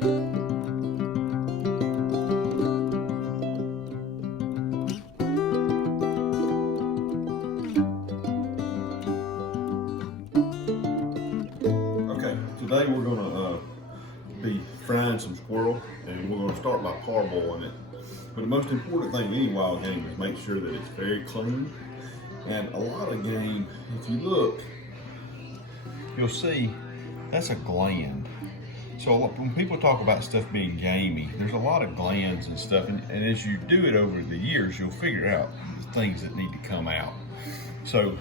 Okay, today we're gonna be frying some squirrel, and we're gonna start by parboiling it. But the most important thing in any wild game is make sure that it's very clean. And a lot of game, if you look, you'll see that's a gland. So when people talk about stuff being gamey, there's a lot of glands and stuff, and as you do it over the years, you'll figure out the things that need to come out. So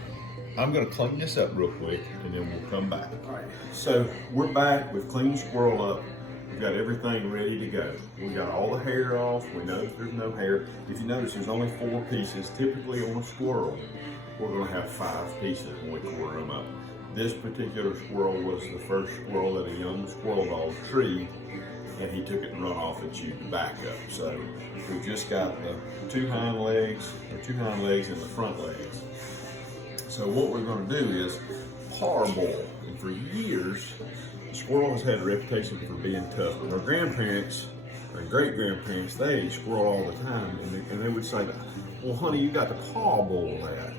I'm gonna clean this up real quick, and then we'll come back. All right, so we're back with clean squirrel up. We've got everything ready to go. We got all the hair off. We know that there's no hair. If you notice, there's only 4 pieces. Typically on a squirrel, we're gonna have 5 pieces when we quarter them up. This particular squirrel was the first squirrel that a young squirrel dog treed, and he took it and run off and chewed the back up. So we just got the 2 hind legs and the front legs. So what we're going to do is parboil. And for years, squirrel has had a reputation for being tough. But our grandparents, our great-grandparents, they ate squirrel all the time, and they would say, well, honey, you got to parboil that.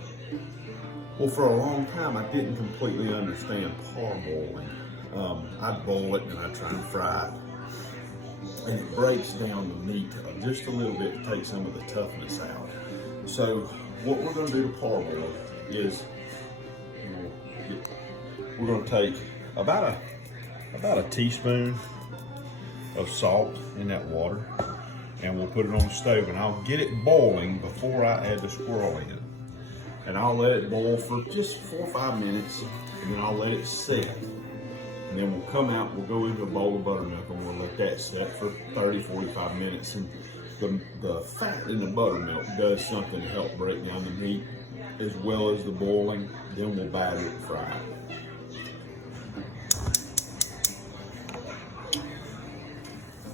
Well, for a long time, I didn't completely understand parboiling. I'd boil it and I'd try and fry it. And it breaks down the meat just a little bit to take some of the toughness out. So what we're going to do to parboil is we're going to take about a teaspoon of salt in that water, and we'll put it on the stove, and I'll get it boiling before I add the squirrel in. And I'll let it boil for just 4 or 5 minutes, and then I'll let it set. And then we'll come out, we'll go into a bowl of buttermilk, and we'll let that set for 30, 45 minutes. And the fat in the buttermilk does something to help break down the meat as well as the boiling. Then we'll batter it and fry it.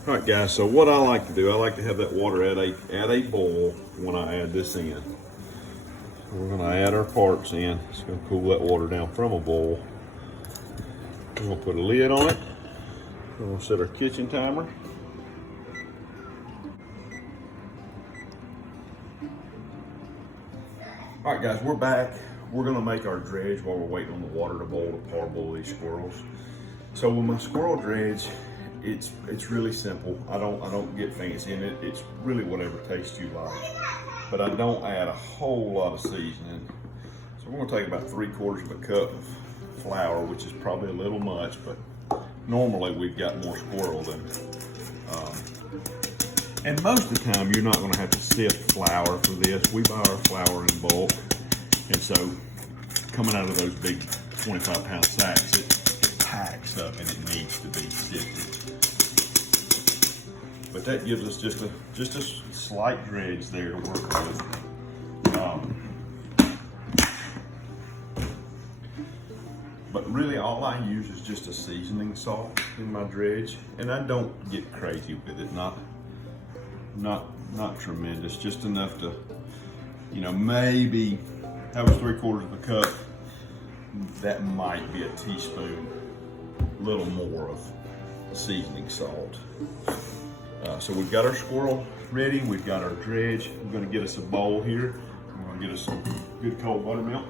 All right, guys, so what I like to do, I like to have that water at a boil when I add this in. We're gonna add our parts in. It's gonna cool that water down from a boil. We're gonna put a lid on it. We're gonna set our kitchen timer. All right, guys, we're back. We're gonna make our dredge while we're waiting on the water to boil to parboil these squirrels. So with my squirrel dredge, it's really simple. I don't get fancy in it. It's really whatever taste you like. But I don't add a whole lot of seasoning. So we're gonna take about 3/4 of a cup of flour, which is probably a little much, but normally we've got more squirrel than, and most of the time you're not gonna have to sift flour for this. We buy our flour in bulk, and so coming out of those big 25-pound sacks, it packs up and it needs to be sifted. But that gives us just a slight dredge there to work with. But really all I use is just a seasoning salt in my dredge, and I don't get crazy with it. Not tremendous, just enough to, maybe that was 3/4 of a cup. That might be a teaspoon, little more of seasoning salt. So we've got our squirrel ready, we've got our dredge. We're gonna get us a bowl here. We're gonna get us some good cold buttermilk.